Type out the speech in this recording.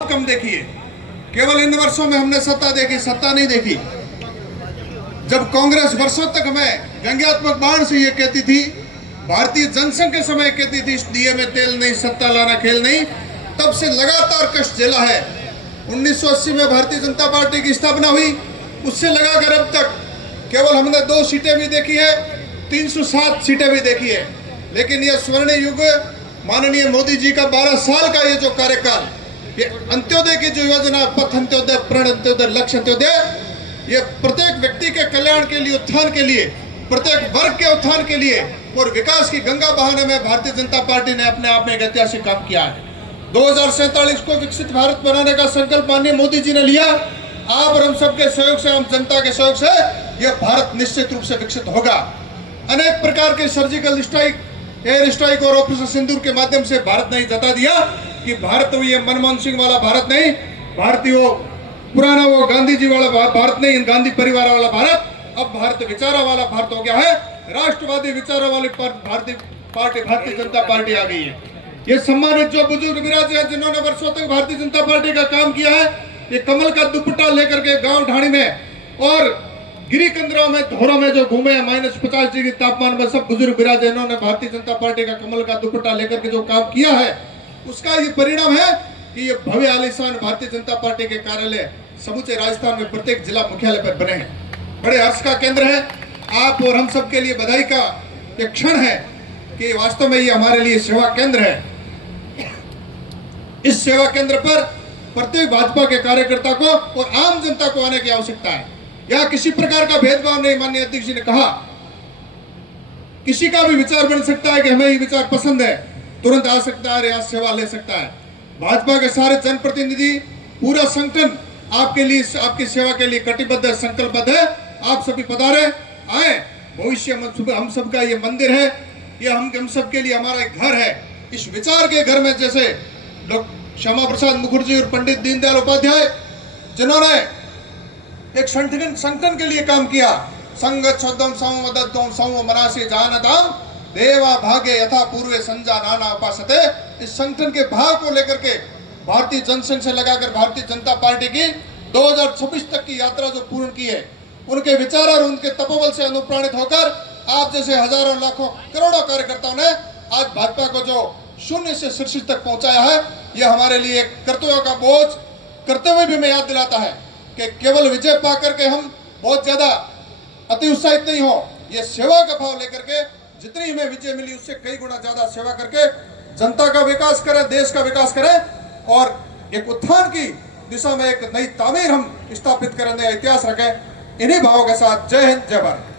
कम देखी है। केवल इन वर्षों में हमने सत्ता देखी, सत्ता नहीं देखी। जब कांग्रेस वर्षों तक हमें व्यंग्यात्मक बाण से ये कहती थी, भारतीय जनसंघ के समय कहती थी दिए में तेल नहीं, सत्ता लाना खेल नहीं, तब से लगातार कष्ट झेला है। 1980 में भारतीय जनता पार्टी की स्थापना हुई, उससे लगाकर अब तक केवल हमने 2 सीटें भी देखी है, 307 सीटें भी देखी है। लेकिन यह स्वर्ण युग माननीय मोदी जी का 12 साल का ये जो कार्यकाल, ये अंत्योदय की जो योजना, पथ अंत्योदय, प्रण अंत्योदय, लक्ष्य अंत्योदय, ये प्रत्येक व्यक्ति के कल्याण के लिए, उत्थान के लिए, प्रत्येक वर्ग के उत्थान के लिए और विकास की गंगा बहाने में भारतीय जनता पार्टी ने अपने आप में एक ऐतिहासिक काम किया है। 2047 को विकसित भारत बनाने का संकल्प माननीय मोदी जी ने लिया। आप और हम सबके सहयोग से, हम जनता के सहयोग से यह भारत निश्चित रूप से विकसित होगा। अनेक प्रकार के सर्जिकल स्ट्राइक, एयर स्ट्राइक और ऑपरेशन सिंदूर के माध्यम से भारत ने बता दिया कि भारत वो ये मनमोहन सिंह वाला भारत नहीं, भारतीय वो पुराना वो गांधी जी वाला भारत नहीं, गांधी परिवार वाला भारत, अब भारत विचारों वाला भारत हो गया है। राष्ट्रवादी विचारों वाली भारतीय जनता पार्टी आ गई है। ये सम्मानित जो बुजुर्ग विराज हैं, जिन्होंने वर्षों तक भारतीय जनता पार्टी का काम किया है, ये कमल का दुपट्टा लेकर के गांव ढाणी में और गिरी कंदराओं में, धोरों में जो घूमे हैं, -50 डिग्री तापमान में सब बुजुर्ग विराज, इन्होंने भारतीय जनता पार्टी का कमल का दुपट्टा लेकर के जो काम किया है, उसका ये परिणाम है कि ये भव्य आलीशान भारतीय जनता पार्टी के कार्यालय समूचे राजस्थान में प्रत्येक जिला मुख्यालय पर बने हैं। बड़े हर्ष का केंद्र है। आप और हम सब के लिए बधाई का एक क्षण है कि वास्तव में ये हमारे लिए सेवा केंद्र है। इस सेवा केंद्र पर प्रत्येक भाजपा के कार्यकर्ता को और आम जनता को आने की आवश्यकता है। यहाँ किसी प्रकार का भेदभाव नहीं। माननीय अध्यक्ष जी ने कहा, किसी का भी विचार बन सकता है कि हमें ये विचार पसंद है, तुरंत आ सकता है, यहाँ सेवा ले सकता है। भाजपा के सारे जनप्रतिनिधि, पूरा संगठन आपके लिए, आपकी सेवा के लिए कटिबद्ध है, संकल्पबद्ध है। आप सभी पधारे, आए। भविष्य हम सबका ये मंदिर है, ये हम सब के लिए हमारा एक घर है। इस विचार के घर में जैसे डॉक्टर श्यामा प्रसाद मुखर्जी और पंडित दीनदयाल उपाध्याय, जिन्होंने एक संगठन के लिए काम किया, संग छदम संवदत्तम संव मनासी जानताम देवा भागे यथा पूर्वे संजा नाना उपासते। इस संगठन के भाव को लेकर के भारतीय जनसंघ से लगाकर भारतीय जनता पार्टी की 2026 तक की यात्रा जो पूर्ण की है, उनके विचार और उनके तपोबल से अनुप्राणित होकर आप जैसे हजारों, लाखों, करोड़ों कार्यकर्ताओं ने आज भाजपा को जो शून्य से शीर्ष तक पहुंचाया है, यह हमारे लिए कर्तव्यों का बोझ करते हुए भी मैं याद दिलाता है कि केवल विजय पा करके हम बहुत ज्यादा अति उत्साहित नहीं हो। ये सेवा का भाव लेकर के जितनी हमें विजय मिली उससे कई गुना ज्यादा सेवा करके जनता का विकास करें, देश का विकास करें और एक उत्थान की दिशा में एक नई तामीर हम स्थापित करें, इतिहास रखें। इन्हीं भावों के साथ जय हिंद, जय भारत।